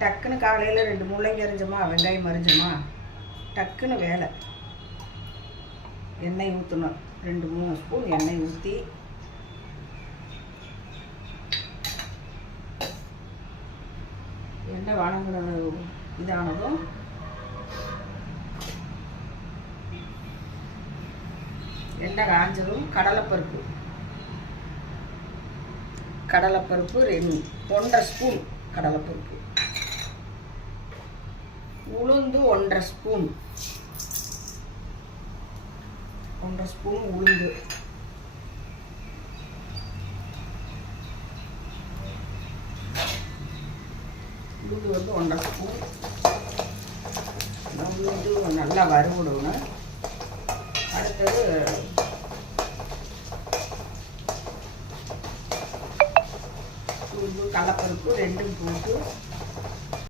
டக்குன்னு காலையில் 2 முள்ளங்கி அரிஞ்சோமா, வெங்காயம் அரிஞ்சோமா, டக்குன்னு வேலை. எண்ணெய் ஊற்றணும், 2-3 ஸ்பூன் எண்ணெய் ஊற்றி எண்ணெய் வணங்கின இதானதும் எண்ணெய் காஞ்சதும் கடலைப்பருப்பு 1.5 ஸ்பூன் கடலைப்பருப்பு, உளுந்து 1.5 ஸ்பூன் உளுந்து, வந்து 1.5 ஸ்பூன். உளுந்து நல்லா வறுவிடணும். அடுத்தது கடலைப்பருப்பு 2 போட்டு